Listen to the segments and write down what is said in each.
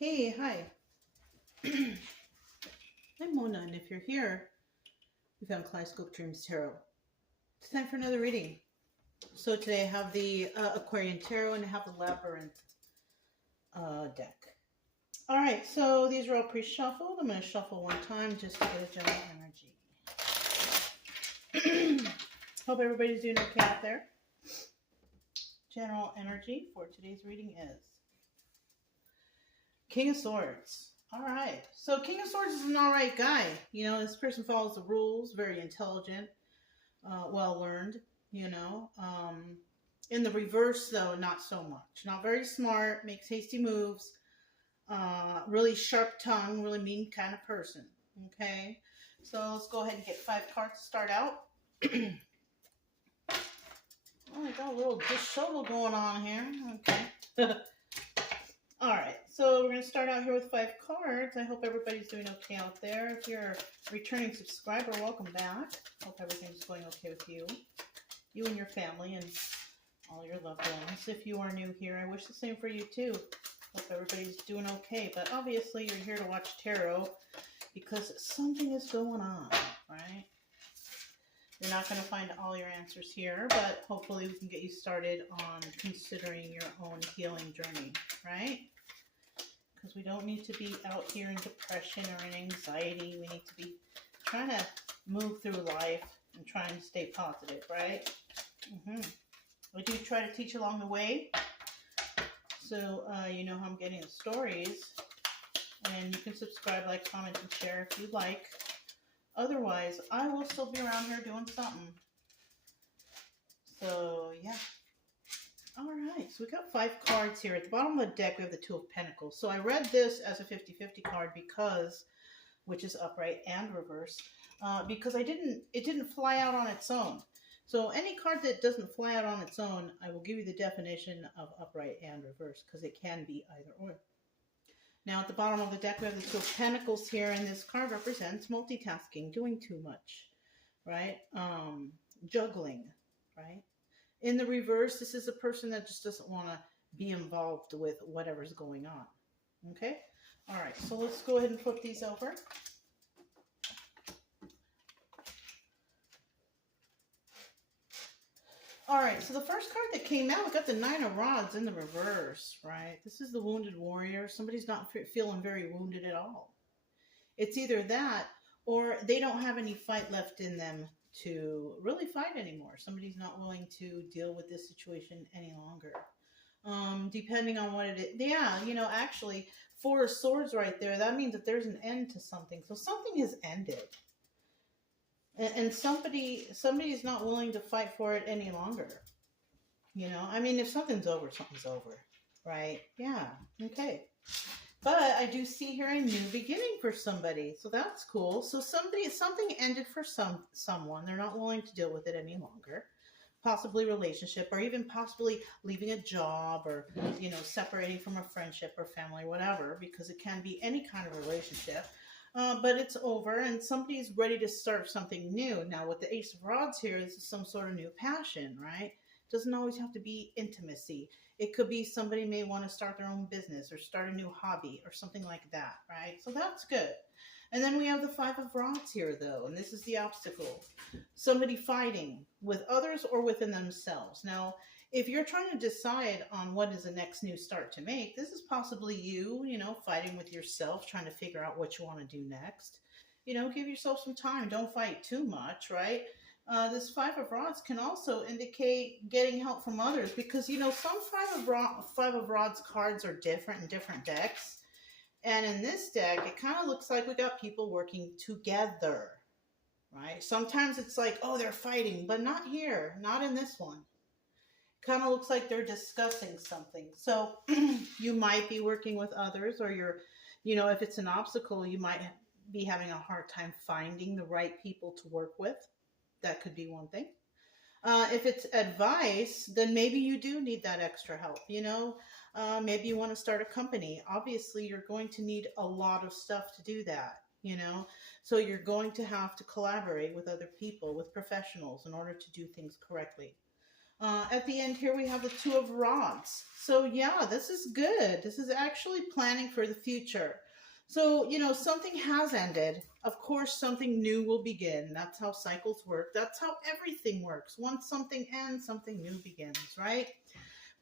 Hey, hi. I'm Mona, and if you're here, we found Kaleidoscope Dreams Tarot. It's time for another reading. So today I have the Aquarian Tarot and I have the Labyrinth deck. All right, so these are all pre-shuffled. I'm going to shuffle one time just to get a general energy. Hope everybody's doing okay out there. General energy for today's reading is King of Swords. All right, so King of Swords is an all right guy. You know, this person follows the rules, very intelligent, well learned, you know. In the reverse, though, not so much. Not very smart, makes hasty moves, really sharp tongue, really mean kind of person. Okay, so let's go ahead and get 5 cards to start out. Oh, I got a little dish shovel going on here. Okay. All right, so we're going to start out here with 5 cards. I hope everybody's doing okay out there. If you're a returning subscriber, welcome back. Hope everything's going okay with you and your family and all your loved ones. If you are new here, I wish the same for you too. Hope everybody's doing okay. But obviously you're here to watch tarot because something is going on, right? You're not going to find all your answers here, but hopefully we can get you started on considering your own healing journey, right? Because we don't need to be out here in depression or in anxiety. We need to be trying to move through life and trying to stay positive, right? I do try to teach along the way, so you know how I'm getting the stories, and you can subscribe, like, comment, and share if you like. Otherwise, I will still be around here doing something. So, yeah. All right, so we got 5 cards here. At the bottom of the deck, we have the Two of Pentacles. So I read this as a 50-50 card because, which is upright and reverse, because it didn't fly out on its own. So any card that doesn't fly out on its own, I will give you the definition of upright and reverse because it can be either or. Now at the bottom of the deck, we have the Two of Pentacles here, and this card represents multitasking, doing too much, right? Juggling, right? In the reverse, this is a person that just doesn't want to be involved with whatever's going on, okay? All right, so let's go ahead and flip these over. All right, so the first card that came out, we got the Nine of Rods in the reverse, right? This is the wounded warrior. Somebody's not feeling very wounded at all. It's either that or they don't have any fight left in them to really fight anymore. Somebody's not willing to deal with this situation any longer. Depending on what it is. Yeah, you know, actually, 4 of Swords right there, that means that there's an end to something. So something has ended. And somebody's not willing to fight for it any longer. You know, I mean, if something's over, right? Yeah, okay. But I do see here a new beginning for somebody, so that's cool. So something ended for someone. They're not willing to deal with it any longer. Possibly relationship, or even possibly leaving a job, or, you know, separating from a friendship or family, whatever, because it can be any kind of relationship. But it's over, and somebody's ready to start something new. Now, with the Ace of Rods here, this is some sort of new passion, right? It doesn't always have to be intimacy. It could be somebody may want to start their own business or start a new hobby or something like that, right? So that's good. And then we have the Five of Rods here, though, and this is the obstacle. Somebody fighting with others or within themselves. Now, if you're trying to decide on what is the next new start to make, this is possibly you know, fighting with yourself, trying to figure out what you want to do next. You know, give yourself some time. Don't fight too much, right? This Five of Rods can also indicate getting help from others because, you know, some Five of Rods cards are different in different decks. And in this deck, it kind of looks like we got people working together, right? Sometimes it's like, oh, they're fighting, but not here, not in this one. Kind of looks like they're discussing something. So you might be working with others, or you're, you know, if it's an obstacle, you might be having a hard time finding the right people to work with. That could be one thing. If it's advice, then maybe you do need that extra help, you know. Maybe you want to start a company. Obviously, you're going to need a lot of stuff to do that, you know. So you're going to have to collaborate with other people, with professionals, in order to do things correctly. At the end here, we have the Two of Rods. So yeah, this is good. This is actually planning for the future. So, something has ended. Of course, something new will begin. That's how cycles work. That's how everything works. Once something ends, something new begins, right?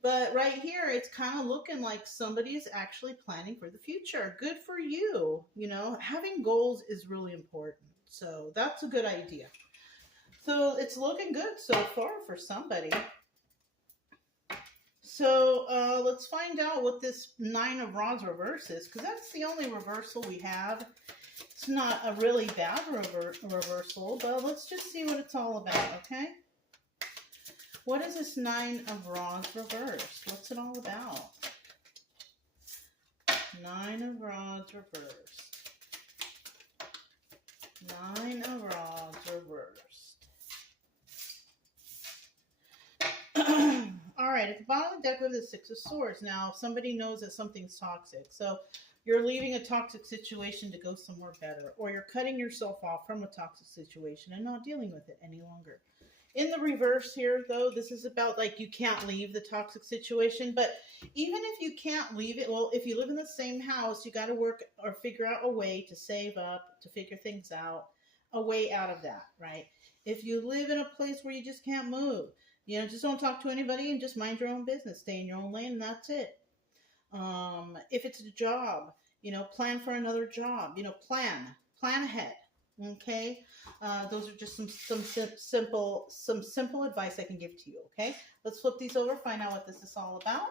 But right here, it's kind of looking like somebody is actually planning for the future. Good for you. Having goals is really important. So that's a good idea. So it's looking good so far for somebody. So let's find out what this Nine of Rods reverse is, because that's the only reversal we have. It's not a really bad reversal, but let's just see what it's all about, okay? What is this Nine of Rods reversed? What's it all about? Nine of Rods reversed. Nine of Rods reversed. All right, at the bottom of the deck with the Six of Swords. Now, somebody knows that something's toxic. So you're leaving a toxic situation to go somewhere better. Or you're cutting yourself off from a toxic situation and not dealing with it any longer. In the reverse here, though, this is about like you can't leave the toxic situation. But even if you can't leave it, well, if you live in the same house, you got to work or figure out a way to save up, to figure things out, a way out of that, right? If you live in a place where you just can't move, just don't talk to anybody and just mind your own business. Stay in your own lane and that's it. If it's a job, plan for another job. Plan ahead. Okay, those are just some simple advice I can give to you. Okay, let's flip these over, find out what this is all about.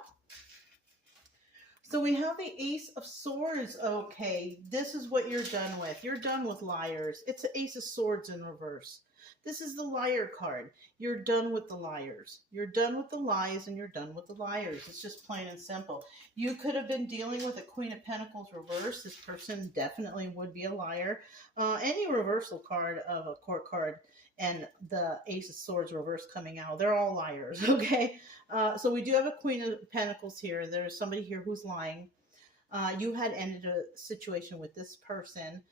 So we have the Ace of Swords. Okay, this is what you're done with. You're done with liars. It's the Ace of Swords in reverse. This is the liar card. You're done with the liars. You're done with the lies and you're done with the liars. It's just plain and simple. You could have been dealing with a Queen of Pentacles reverse. This person definitely would be a liar. Any reversal card of a court card and the Ace of Swords reverse coming out, they're all liars, okay? So we do have a Queen of Pentacles here. There's somebody here who's lying. You had ended a situation with this person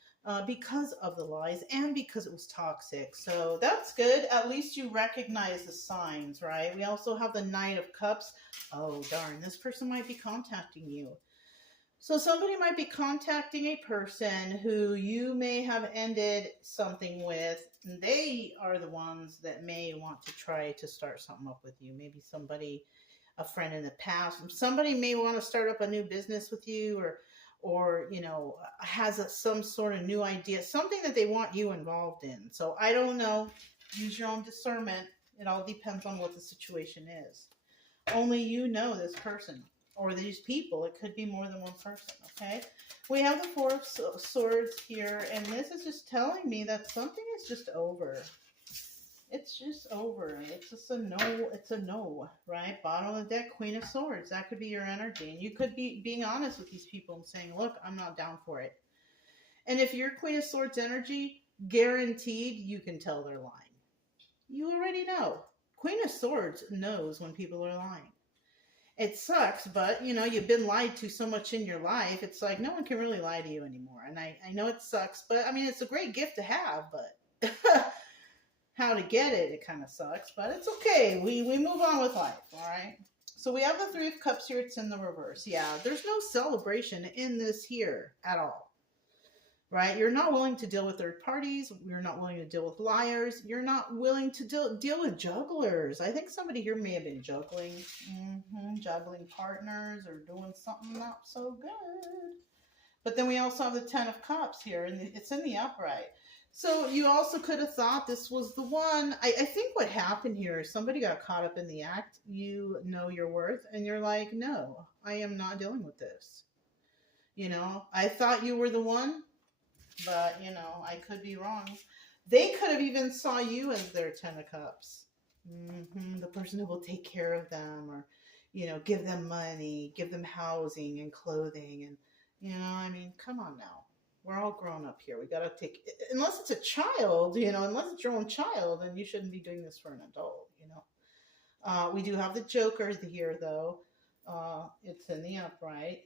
because of the lies and because it was toxic. So that's good. At least you recognize the signs, right? We also have the Knight of Cups. Oh, darn. This person might be contacting you. So somebody might be contacting a person who you may have ended something with. And they are the ones that may want to try to start something up with you. Maybe somebody, a friend in the past. Somebody may want to start up a new business with you or has some sort of new idea, something that they want you involved in. So I don't know. Use your own discernment. It all depends on what the situation is. Only you know this person or these people. It could be more than one person, okay? We have the Four of Swords here, and this is just telling me that something is just over. It's just over. It's just a no. It's a no, right? Bottom of the deck, Queen of Swords. That could be your energy. And you could be being honest with these people and saying, look, I'm not down for it. And if you're Queen of Swords energy, guaranteed you can tell they're lying. You already know. Queen of Swords knows when people are lying. It sucks, but, you've been lied to so much in your life. It's like no one can really lie to you anymore. And I know it sucks, but, it's a great gift to have, but... how to get it, it kind of sucks, but it's okay. We move on with life, all right? So we have the Three of Cups here. It's in the reverse. Yeah, there's no celebration in this here at all, right? You're not willing to deal with third parties. You're not willing to deal with liars. You're not willing to deal with jugglers. I think somebody here may have been juggling, juggling partners or doing something not so good. But then we also have the Ten of Cups here, and it's in the upright. So you also could have thought this was the one. I think what happened here is somebody got caught up in the act. You know your worth, and you're like, no, I am not dealing with this. I thought you were the one, but, I could be wrong. They could have even saw you as their Ten of Cups. The person who will take care of them or, give them money, give them housing and clothing. And, come on now. We're all grown up here. We got to take, unless it's a child, unless it's your own child, then you shouldn't be doing this for an adult, We do have the Joker here, though. It's in the upright.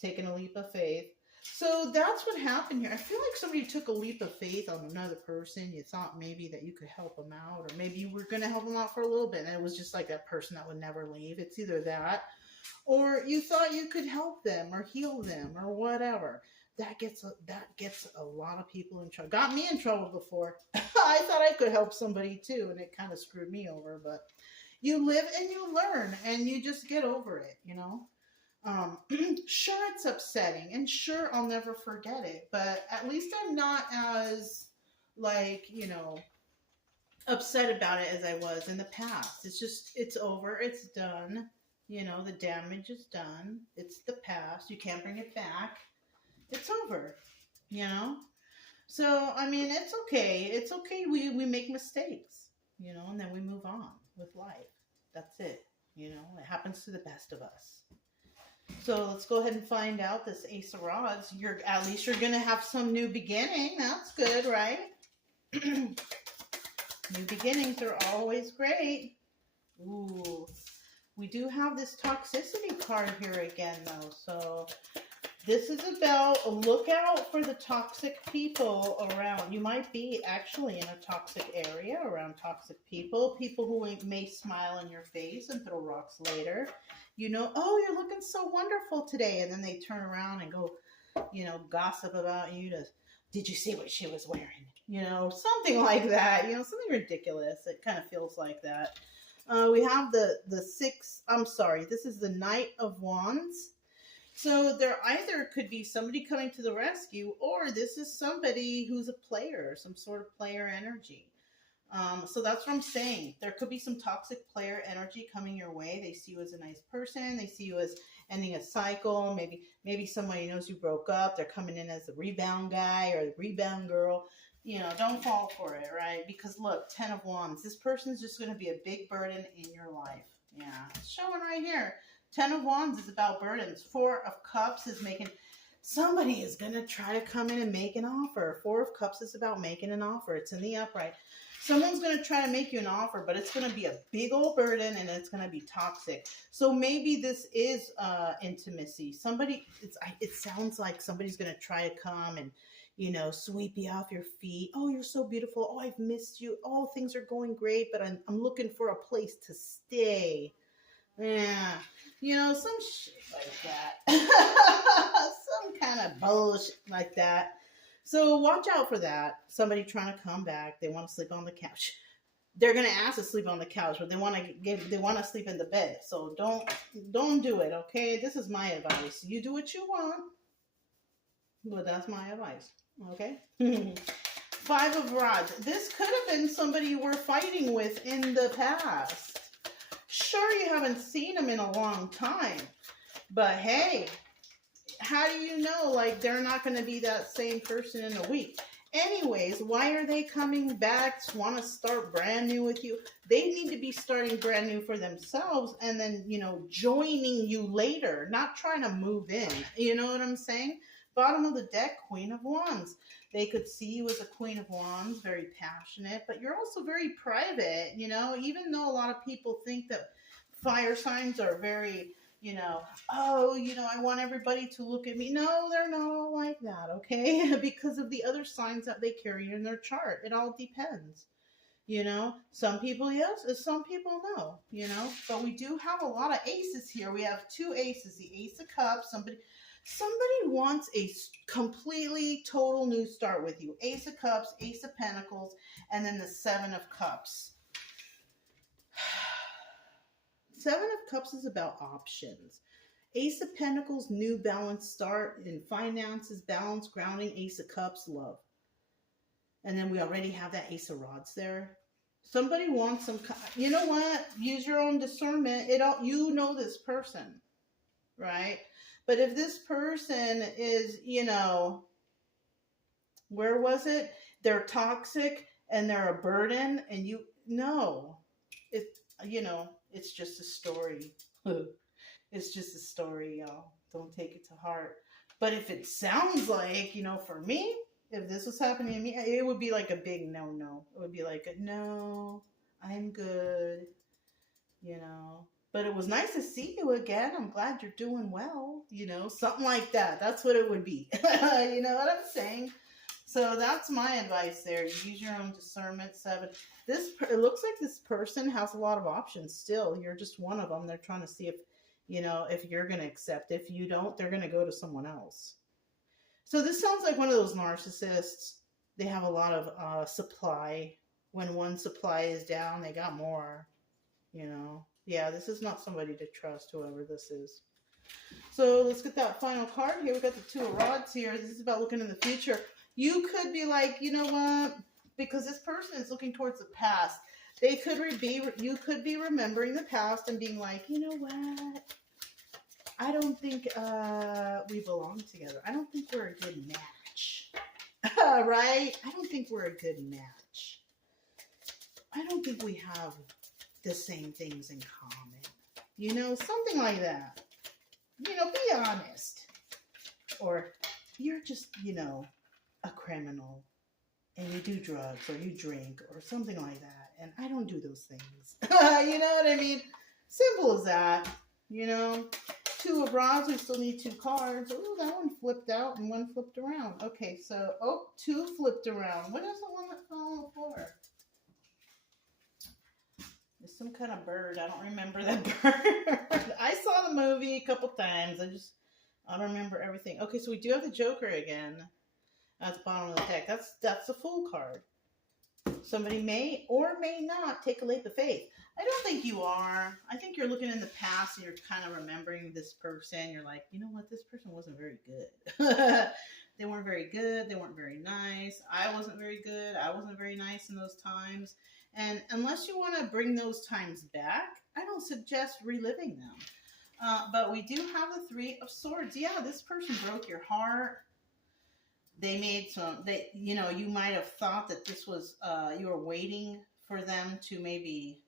Taking a leap of faith. So that's what happened here. I feel like somebody took a leap of faith on another person. You thought maybe that you could help them out, or maybe you were going to help them out for a little bit, and it was just like that person that would never leave. It's either that, or you thought you could help them or heal them or whatever. That gets a lot of people in trouble. Got me in trouble before. I thought I could help somebody too, and it kind of screwed me over. But you live and you learn, and you just get over it, you know. Sure, it's upsetting, and sure, I'll never forget it, but at least I'm not as, like, upset about it as I was in the past. It's just, it's over, it's done, the damage is done, it's the past, you can't bring it back, it's over, So, I mean, it's okay, we make mistakes, and then we move on with life. That's it, it happens to the best of us. So let's go ahead and find out this Ace of Rods. At least you're going to have some new beginning. That's good, right? New beginnings are always great. Ooh. We do have this toxicity card here again, though. So this is about look out for the toxic people around. You might be actually in a toxic area around toxic people who may smile in your face and throw rocks later. Oh, you're looking so wonderful today. And then they turn around and go, gossip about you did you see what she was wearing? Something like that, something ridiculous. It kind of feels like that. We have the this is the Knight of Wands. So there either could be somebody coming to the rescue, or this is somebody who's a player, some sort of player energy. So that's what I'm saying. There could be some toxic player energy coming your way. They see you as a nice person. They see you as ending a cycle. Maybe somebody knows you broke up. They're coming in as the rebound guy or the rebound girl. Don't fall for it, right? Because look, 10 of Wands. This person's just going to be a big burden in your life. Yeah, it's showing right here. 10 of Wands is about burdens. 4 of Cups is somebody is going to try to come in and make an offer. 4 of Cups is about making an offer. It's in the upright. Someone's going to try to make you an offer, but it's going to be a big old burden, and it's going to be toxic. So maybe this is intimacy. It sounds like somebody's going to try to come and, sweep you off your feet. Oh, you're so beautiful. Oh, I've missed you. Oh, things are going great, but I'm looking for a place to stay. Yeah, some shit like that. Some kind of bullshit like that. So watch out for that. Somebody trying to come back. They want to sleep on the couch. They're going to ask to sleep on the couch, but they want to sleep in the bed. So don't do it, okay? This is my advice. You do what you want, but that's my advice, okay? 5 of Rods. This could have been somebody you were fighting with in the past. Sure, you haven't seen them in a long time, but hey, how do you know, they're not going to be that same person in a week? Anyways, why are they coming back to want to start brand new with you? They need to be starting brand new for themselves and then, joining you later, not trying to move in. You know what I'm saying? Bottom of the deck, Queen of Wands. They could see you as a Queen of Wands, very passionate, but you're also very private, even though a lot of people think that fire signs are very, I want everybody to look at me. No, they're not all like that, okay? Because of the other signs that they carry in their chart. It all depends, Some people, yes, and some people, no, But we do have a lot of aces here. We have 2 aces, the Ace of Cups. Somebody wants a completely total new start with you. Ace of Cups, Ace of Pentacles, and then the 7 of Cups. 7 of Cups is about options. Ace of Pentacles, new balanced start in finances, balance, grounding. Ace of Cups, love. And then we already have that Ace of Rods there. Somebody wants some, you know what? Use your own discernment. This person, right? But if this person is, where was it? They're toxic and they're a burden, and it's just a story. It's just a story, y'all. Don't take it to heart. But if it sounds like, for me, if this was happening to me, it would be like a big no. It would be like, no, I'm good. But it was nice to see you again. I'm glad you're doing well. You know, something like that. That's what it would be. You know what I'm saying? So that's my advice there. Use your own discernment. 7. It looks like this person has a lot of options still. You're just one of them. They're trying to see if, you know, if you're going to accept. If you don't, they're going to go to someone else. So this sounds like one of those narcissists. They have a lot of supply. When one supply is down, they got more, you know. Yeah, this is not somebody to trust, whoever this is. So let's get that final card here. We've got the 2 of Rods here. This is about looking in the future. You could be like, you know what? Because this person is looking towards the past. You could be remembering the past and being like, you know what? I don't think we belong together. I don't think we're a good match. Right? I don't think we're a good match. I don't think we have the same things in common. You know, something like that. You know, be honest. Or you're just, you know, a criminal and you do drugs or you drink or something like that. And I don't do those things. You know what I mean? Simple as that. You know? 2 of Rods, we still need 2 cards. Oh, that one flipped out and one flipped around. Okay, so, 2 flipped around. What is the one that fell on the floor? There's some kind of bird. I don't remember that bird. I saw the movie a couple times. I don't remember everything. Okay, so we do have the Joker again at the bottom of the deck. That's the Fool card. Somebody may or may not take a leap of faith. I don't think you are. I think you're looking in the past and you're kind of remembering this person. You're like, you know what? This person wasn't very good. They weren't very good. They weren't very nice. I wasn't very good. I wasn't very nice in those times. And unless you want to bring those times back, I don't suggest reliving them. But we do have the 3 of Swords. Yeah, this person broke your heart. They made you might have thought that this was, you were waiting for them to maybe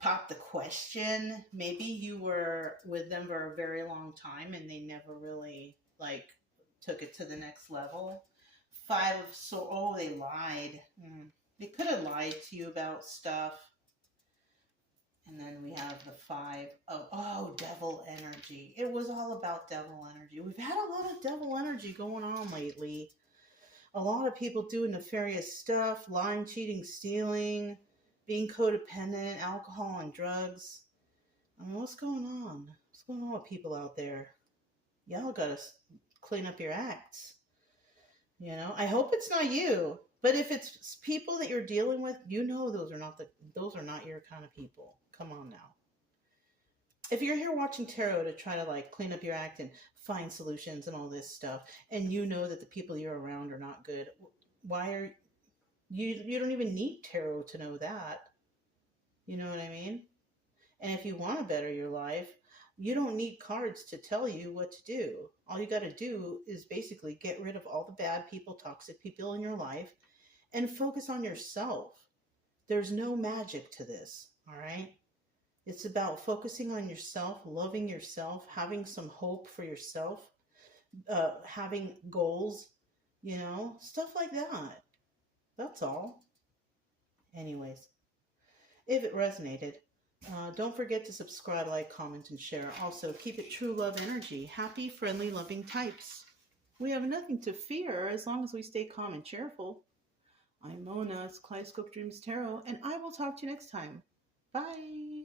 pop the question. Maybe you were with them for a very long time and they never really, took it to the next level. 5 of Swords. Oh, they lied. They could have lied to you about stuff. And then we have the 5 of, devil energy. It was all about devil energy. We've had a lot of devil energy going on lately. A lot of people doing nefarious stuff, lying, cheating, stealing, being codependent, alcohol and drugs. I mean, what's going on? What's going on with people out there? Y'all gotta clean up your acts. You know, I hope it's not you. But if it's people that you're dealing with, you know those are not your kind of people. Come on now. If you're here watching tarot to try to clean up your act and find solutions and all this stuff, and you know that the people you're around are not good, why are you don't even need tarot to know that. You know what I mean? And if you want to better your life, you don't need cards to tell you what to do. All you got to do is basically get rid of all the bad people, toxic people in your life, and focus on yourself. There's no magic to this, all right? It's about focusing on yourself, loving yourself, having some hope for yourself, having goals, you know, stuff like that. That's all. Anyways, if it resonated, don't forget to subscribe, like, comment, and share. Also, keep it true love energy. Happy, friendly, loving types. We have nothing to fear as long as we stay calm and cheerful. I'm Mona, it's Kaleidoscope Dreams Tarot, and I will talk to you next time. Bye.